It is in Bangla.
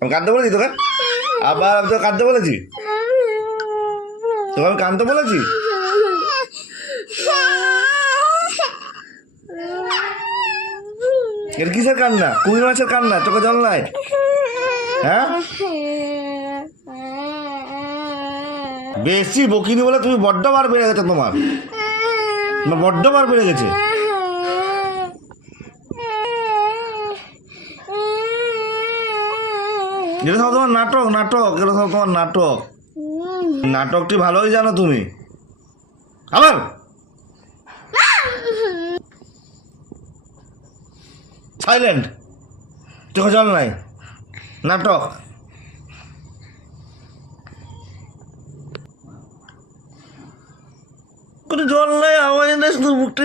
আমি কাঁদতে বলেছি তোকে? আবার আমি তোকে কাঁদতে বলেছি? তোকে আমি কাঁদতে বলেছি? এটা কিসের কান্না? কুমির মাছের কান্না, চোখে জল নাই? হ্যাঁ, বেশি বকিনি বলে তুমি বড্ড বার বেড়ে গেছে। তোমার বড্ড বার বেড়ে গেছে। এটা সব তোমার নাটক। এটা সব তোমার নাটক। নাটকটি ভালোই জানো তুমি। আবার সাইলেন্ট, চোখে জল নাই, নাটক। কোনো জল নাই, আওয়াজ নাই, শুধু মুখটা